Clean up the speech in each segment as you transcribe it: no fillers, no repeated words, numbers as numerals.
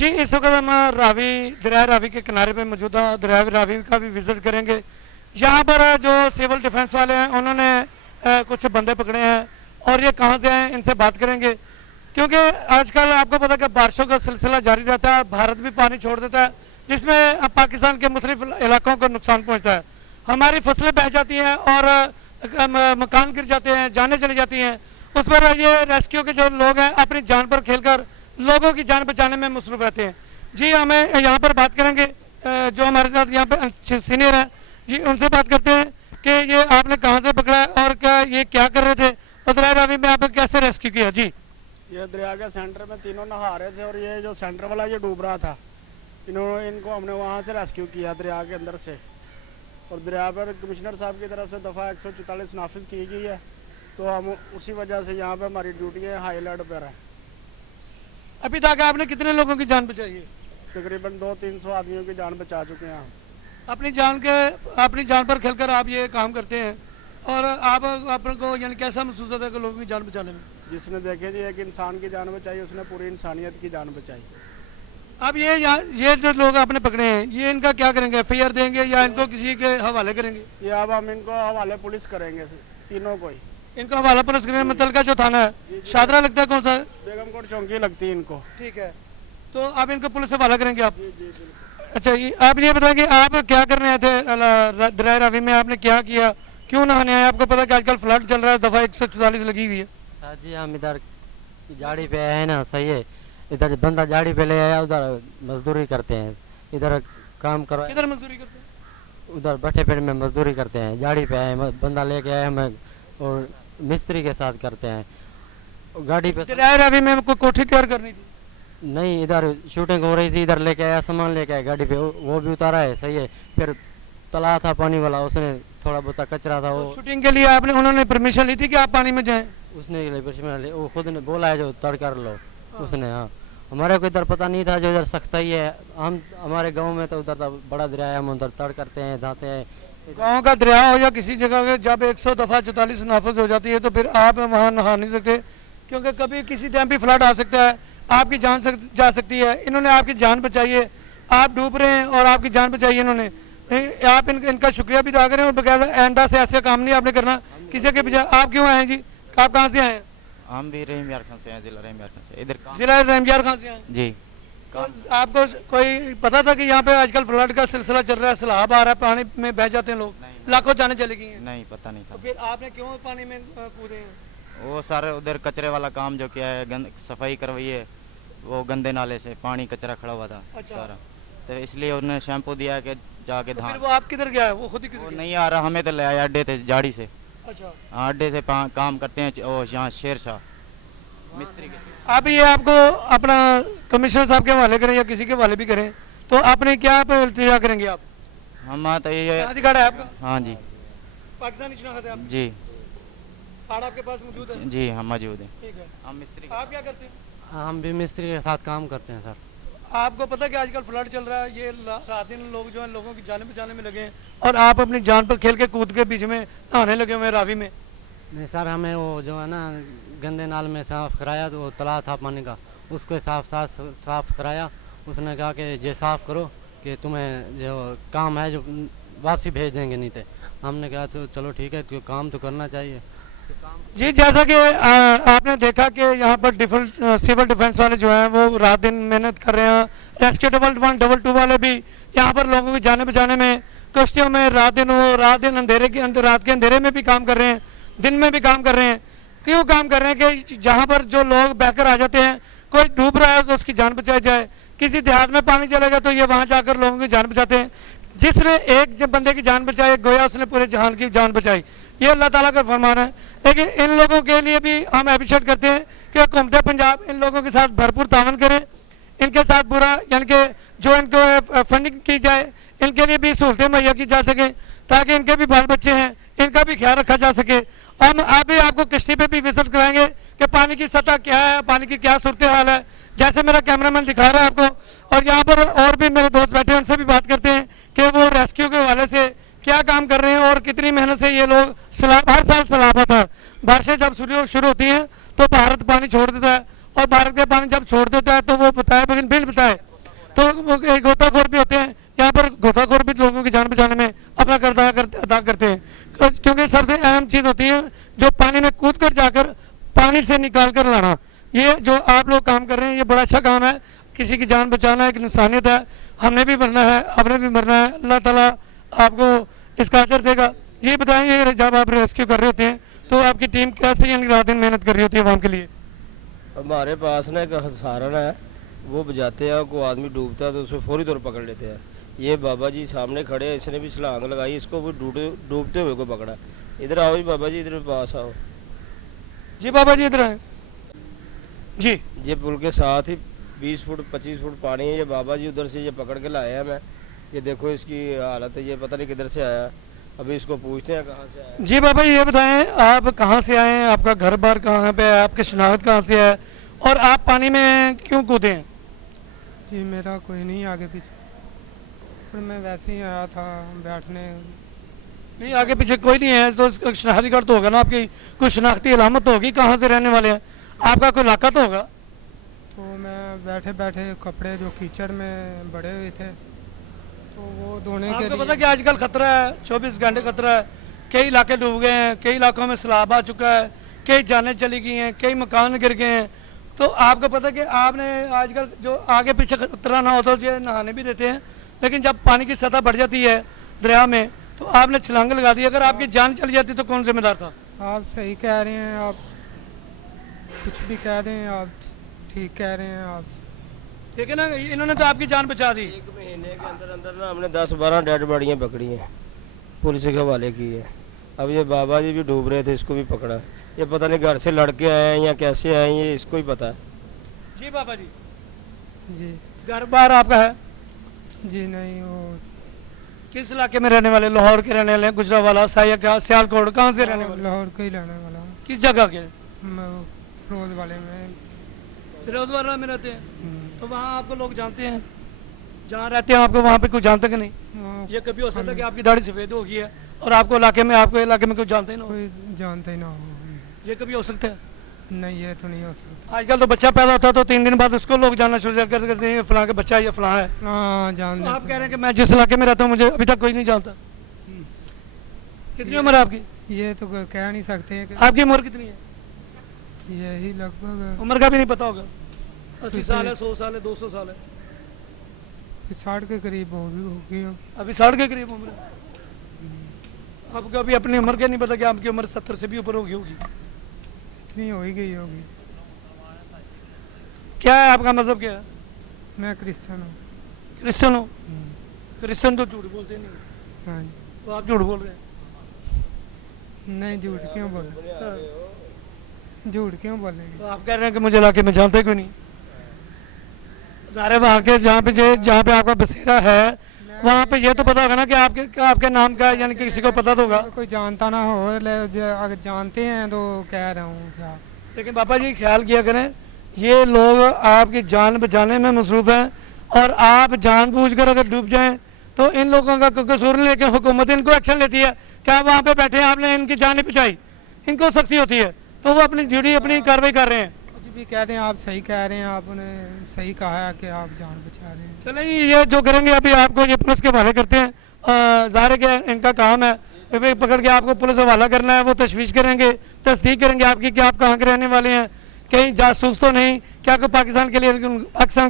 जी इस वक्त हम रावी दरिया रावी के किनारे पे मौजूद हैं। दरिया रावी का भी विजिट करेंगे। यहाँ पर जो सिविल डिफेंस वाले हैं उन्होंने कुछ बंदे पकड़े हैं और ये कहाँ से हैं इनसे बात करेंगे, क्योंकि आजकल आपको पता है कि बारिशों का सिलसिला जारी रहता है। भारत भी पानी छोड़ देता है जिसमें पाकिस्तान के मुख्तलिफ इलाकों को नुकसान पहुँचता है। हमारी फसलें बह जाती हैं और मकान गिर जाते हैं, जानें चली जाती हैं। उस पर ये रेस्क्यू के जो लोग हैं अपनी जान पर खेलकर लोगों की जान बचाने में मसरूफ रहते हैं। जी हमें यहाँ पर बात करेंगे जो हमारे साथ यहाँ पे सीनियर हैं, जी उनसे बात करते हैं कि ये आपने कहाँ से पकड़ा है और क्या ये क्या कर रहे थे और दरिया रावी में आपने कैसे रेस्क्यू किया। जी ये दरिया के सेंटर में तीनों नहा रहे थे और ये जो सेंटर वाला ये डूब रहा था, इनको हमने वहाँ से रेस्क्यू किया दरिया के अंदर से। और दरिया पर कमिश्नर साहब की तरफ से दफ़ा 144 नाफिज की गई है, तो हम उसी वजह से यहाँ पे हमारी ड्यूटी है हाई अलर्ट पर है। अभी तक आपने कितने लोगों की जान बचाई है? तकरीबन 200-300 आदमियों की जान बचा चुके हैं हम। अपनी जान पर खेलकर आप ये काम करते हैं और आप आपको यानी कैसा महसूस होता है कि लोगों की जान बचाने में? जिसने देखे जी एक इंसान की जान बचाई उसने पूरी इंसानियत की जान बचाई। अब ये जो लोग आपने पकड़े हैं ये इनका क्या करेंगे? FIR देंगे या इनको किसी के हवाले करेंगे? ये अब हम इनको हवाले पुलिस करेंगे तीनों को ही। इनको हवाला पुलिस करेंगे। मुतलका जो थाना है शादरा लगता है कौन सा? बेगमकोट चौकी लगती है इनको। ठीक है, तो आप इनको पुलिस से हवाला करेंगे आप? जी जी बिल्कुल। अच्छा ये आप ये बताएं कि आप क्या करने आए थे दरिया रावी में? आपने क्या किया, क्यों नहाने आए? आपको पता कि आजकल फ्लड चल रहा है, दफ़ा 144 लगी हुई है। सर जी हम इधर झाड़ी पे आए ना, सही है। इधर बंदा झाड़ी पे ले आया, उधर मजदूरी करते हैं, इधर काम करो। किधर मजदूरी करते हैं? उधर भट्टे पेड़ में मजदूरी करते हैं। झाड़ी पे आए, बंदा लेके आए हमें और मिस्त्री के साथ करते हैं गाड़ी पे। दरिया रावी में कोई कोठी तैयार करनी थी? नहीं, इधर शूटिंग हो रही थी, इधर लेके आया, सामान लेके आया गाड़ी पे, वो भी उतारा है, सही है। फिर तालाब था पानी वाला, उसने थोड़ा बहुत कचरा था वो। शूटिंग के लिए आपने उन्होंने परमिशन ली थी कि आप पानी में जाएं? उसने वो खुद ने बोला है जो तड़ कर लो उसने। हाँ, हमारे को इधर पता नहीं था जो इधर सख्ताई है। हम हमारे गांव में तो उधर तो बड़ा दरिया है, हम उधर तड़ करते हैं, जाते हैं। गांव का दरिया हो या किसी जगह के जब 100 दफ़ा 44 नाफज हो जाती है तो फिर आप वहाँ नहा नहीं सकते, क्योंकि कभी किसी टाइम भी फ्लड आ सकता है, आपकी जान जा सकती है। इन्होंने आपकी जान बचाई है, आप डूब रहे हैं और आपकी जान बचाई है इन्होंने। आप इनका शुक्रिया भी अदा करें और बकायदा आइंदा से ऐसे काम नहीं आपने करना किसी के बजाय। आप क्यों आए हैं जी? आप कहाँ से आए हैं? हम भी रहीम यार खान से हैं, जिला रहीम यार खान से। इधर जिला रहीम यार खान से आए हैं जी। तो आपको कोई पता था कि यहाँ पे आजकल फ्लड का सिलसिला चल रहा है, सैलाब आ रहा है, पानी में बह जाते हैं लोग, लाखों जाने चली गई हैं? नहीं, पता नहीं था। तो फिर आपने क्यों पानी में कूदे हैं? वो सारे उधर कचरे वाला काम जो किया है, सफाई करवाई है, वो गंदे नाले से पानी कचरा खड़ा हुआ था। अच्छा। सारा, तो इसलिए उन्होंने शैम्पू दिया है कि जाके तो धान। फिर वो आप किधर गया है? वो खुद ही वो किधर नहीं आ रहा, हमें तो ले आया अड्डे थे झाड़ी से। अच्छा, हाँ, अड्डे से काम करते हैं वो यहाँ शेर शाह मिस्त्री के साथ। आप ये आपको अपना कमिश्नर साहब के हवाले करें या किसी के हवाले भी करें तो आपने क्या इल्तिजा करेंगे आप? हम तो ये शनाख्ती कार्ड है आपका? हाँ जी पाकिस्तानी शनाख्त है आपकी? जी कार्ड आपके पास मौजूद है? जी, हम मौजूद हैं। ठीक है। हम मिस्त्री आप क्या करते हैं? हम भी मिस्त्री के साथ काम करते हैं सर। आपको पता है कि आजकल फ्लड चल रहा है, ये रात दिन लोग जो है लोगों की जान बचाने में लगे हैं और आप अपनी जान पर खेल के कूद के बीच में नहाने लगे हुए हैं रावी में। नहीं सर, हमें वो जो है ना गंदे नाल में साफ कराया, तो वो तालाब था पानी का, उसको साफ कराया। उसने कहा कि ये साफ करो कि तुम्हें जो काम है जो वापसी भेज देंगे, नहीं थे। हमने कहा तो चलो ठीक है, तो काम तो करना चाहिए। जी जैसा कि आपने देखा कि यहाँ पर सिविल डिफेंस वाले जो हैं वो रात दिन मेहनत कर रहे हैं। रेस्क्यू 112 वाले भी यहाँ पर लोगों की जाने बचाने में कश्तियों में रात दिन रात के अंधेरे में भी काम कर रहे हैं, दिन में भी काम कर रहे हैं। क्यों काम कर रहे हैं कि जहाँ पर जो लोग बहकर आ जाते हैं, कोई डूब रहा है तो उसकी जान बचाई जाए, किसी देहात में पानी चलेगा तो ये वहाँ जाकर लोगों की जान बचाते हैं। जिसने एक जब बंदे की जान बचाई गोया उसने पूरे जहान की जान बचाई, ये अल्लाह ताला का फरमान है। लेकिन इन लोगों के लिए भी हम अप्रिशिएट करते हैं कि हुकूमत पंजाब इन लोगों के साथ भरपूर तावन करें, इनके साथ पूरा यानी कि जो इनको फंडिंग की जाए, इनके लिए भी सहूलतें मुहैया की जा सके ताकि इनके भी बाल बच्चे हैं, इनका भी ख्याल रखा जा सके। हम अभी आपको किश्ती पे भी विजिट कराएंगे कि पानी की सतह क्या है, पानी की क्या सूरत हाल है, जैसे मेरा कैमरामैन दिखा रहा है आपको। और यहाँ पर और भी मेरे दोस्त बैठे हैं, उनसे भी बात करते हैं कि वो रेस्क्यू के हवाले से क्या काम कर रहे हैं और कितनी मेहनत से ये लोग हर साल सैलाब आता है। बारिशें जब शुरू होती हैं तो भारत पानी छोड़ देता है और भारत के पानी जब छोड़ देता है तो वो बताए बिल बताए तो वो एक गोताखोर भी होते हैं, यहाँ पर गोताखोर भी लोगों की जान बचाने में अपना किरदार अदा करते हैं, क्योंकि सबसे अहम चीज़ होती है जो पानी में कूद कर जाकर पानी से निकाल कर लाना। ये जो आप लोग काम कर रहे हैं ये बड़ा अच्छा काम है, किसी की जान बचाना एक इंसानियत है, हमने भी मरना है, आपने भी मरना है, अल्लाह ताला आपको इसका अजर देगा। ये बताएं, ये जब आप रेस्क्यू कर रहे होते हैं तो आपकी टीम कैसे यानी रात दिन मेहनत कर रही होती है आवाम के लिए? हमारे पास ना एक सारन है, वो बजाते हैं, कोई आदमी डूबता है तो उसे फौरी तौर पर पकड़ लेते हैं। ये बाबा जी सामने खड़े हैं, इसने भी छलांग लगाई, इसको भी डूबते हुए को पकड़ा। इधर आओ जी बाबा जी, इधर पास आओ जी। बाबा जी इधर आए जी। ये पुल के साथ ही 20 फुट 25 फुट पानी है। ये बाबा जी उधर से ये पकड़ के लाए हैं। मैं ये देखो इसकी हालत है, ये पता नहीं किधर से आया, अभी इसको पूछते हैं कहाँ से आया। जी बाबा ये बताएं, आप कहाँ से आए हैं, आपका घर बार कहाँ पे है, आपकी शनाख्त कहाँ से है और आप पानी में क्यों कूदे हैं? जी मेरा कोई नहीं आगे पीछे, पर मैं वैसे ही आया था बैठने। नहीं आगे पीछे कोई नहीं है तो इसका शनाख्ती कार्ड तो होगा ना, आपकी कोई शनाख्ती अलामत तो होगी, कहाँ से रहने वाले हैं, आपका कोई इलाका तो होगा। तो मैं बैठे बैठे कपड़े जो कीचड़ में बड़े हुए थे तो वो धोने के आपको लिए। पता कि आजकल खतरा है, 24 घंटे खतरा है, कई इलाके डूब गए हैं, कई इलाकों में सैलाब आ चुका है, कई जानें चली गई हैं, कई मकान गिर गए हैं। तो आपको पता कि आपने आजकल जो आगे पीछे खतरा ना हो तो जो नहाने भी देते हैं, लेकिन जब पानी की सतह बढ़ जाती है दरिया में तो आपने छलांग लगा दी, अगर आपकी जान चली जाती तो कौन जिम्मेदार था? आप सही कह रहे हैं, आप कुछ भी कह रहे हैं, आप ठीक कह रहे हैं आप। ठीक है ना, इन्होंने तो आपकी जान बचा दी। 1 महीने के अंदर अंदर ना हमने 10-12 डेड बॉडियाँ पकड़ी हैं, पुलिस के हवाले की है। अब ये बाबा जी भी डूब रहे थे, इसको भी पकड़ा। ये पता नहीं घर से लड़के आए हैं या कैसे आए हैं, ये इसको ही पता है। जी बाबा जी, जी घर बार आपका है? जी नहीं, वो किस इलाके में रहने वाले? लाहौर के रहने वाले हैं, गुजरावाला, सियालकोट, कहाँ से रहने वाले? लाहौर का ही रहने वाला हूँ। किस जगह के? मैं वो फिरोज वाले में। फिरोजवाला में रहते हैं, तो वहाँ आपको लोग जानते हैं, जहाँ रहते हैं आपको वहाँ पे कोई जानता कि नहीं? वो ये कभी हो सकता है कि आपकी दाढ़ी सफेद होगी है और आपको इलाके में कोई जानते ही ना हो, कोई जानता ही ना हो। ये कभी हो सकता है? नहीं ये तो नहीं हो सकता। आजकल तो बच्चा पैदा होता है तो 3 दिन बाद उसको लोग जानना शुरू कर देते हैं, फलां का बच्चा है, ये फलां है। हाँ जान तो आप देते कह रहे हैं कि मैं जिस इलाके में रहता हूँ मुझे अभी तक कोई नहीं जानता। कितनी उम्र है आपकी? ये तो कह नहीं सकते हैं कि आपकी उम्र कितनी है? यही लगभग उम्र का भी नहीं पता होगा। 80 साल है, 100 साल है, 200 साल है, 60 के करीब होगी अब। अभी 60 के करीब उम्र है। आपको अभी अपनी उम्र का नहीं पता कि आपकी उम्र 70 से भी ऊपर होगी। इतनी हो ही गई होगी। क्या है आपका मजहब, क्या है? मैं क्रिश्चियन हूँ। क्रिश्चियन हो? क्रिश्चियन तो झूठ बोलते नहीं, हाँ जी। तो आप झूठ बोल रहे हैं। नहीं झूठ क्यों बोले, हाँ, झूठ क्यों बोलेंगे। तो आप कह रहे हैं कि मुझे इलाके में जानते क्यों नहीं? सारे वहाँ के जहाँ पे आपका बसेरा है वहाँ पे ये तो पता होगा ना कि आपके नाम का है, यानी कि किसी को पता तो होगा। कोई जानता ना हो, अगर जानते हैं तो कह रहा हूँ क्या। लेकिन पापा जी ख्याल किया करें, ये लोग आपकी जान बचाने में मसरूफ हैं और आप जानबूझकर अगर डूब जाएं तो इन लोगों का कोई कसूर नहीं, लेकिन हुकूमत इनको एक्शन लेती है। क्या वहाँ पे बैठे हैं, आपने इनकी जान नहीं बचाई, इनको सख्ती होती है तो वो अपनी ड्यूटी अपनी कार्रवाई कर रहे हैं। कुछ भी कह रहे हैं, आप सही कह रहे हैं, आपने सही कहा है कि आप जान बचा रहे हैं। चले ये जो करेंगे अभी आपको ये पुलिस के हवाले करते हैं, ज़ाहिर है कि इनका काम है अभी पकड़ के आपको पुलिस हवाला करना है। वो तशवीश करेंगे, तस्दीक करेंगे आपकी कि आप कहाँ के रहने वाले हैं, कहीं जासूस तो नहीं, क्या कोई पाकिस्तान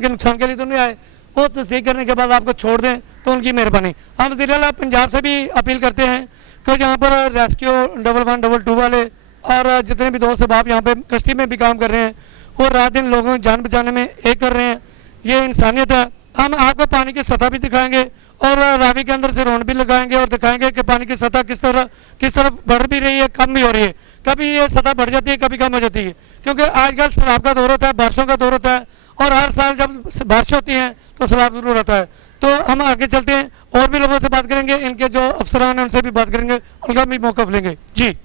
के नुकसान के लिए तो नहीं आए। वो तस्दीक करने के बाद आपको छोड़ दें तो उनकी मेहरबानी। हम वज़ीर-ए-आला पंजाब से भी अपील करते हैं कि जहाँ पर रेस्क्यू 11-12 वाले और जितने भी दोस्त अब आप यहाँ पे कश्ती में भी काम कर रहे हैं, वो रात दिन लोगों की जान बचाने में एक कर रहे हैं, ये इंसानियत है। हम आपको पानी की सतह भी दिखाएंगे और रावी के अंदर से रोड भी लगाएंगे और दिखाएंगे कि पानी की सतह किस तरफ बढ़ भी रही है, कम भी हो रही है। कभी ये सतह बढ़ जाती है, कभी कम हो जाती है, क्योंकि आजकल सैलाब का दौर होता है, बारिशों का दौर होता है और हर साल जब बारिश होती है तो सैलाब जरूर होता है। तो हम आगे चलते हैं और भी लोगों से बात करेंगे, इनके जो अफसरान हैं उनसे भी बात करेंगे, उनका भी मौक़िफ़ लेंगे। जी।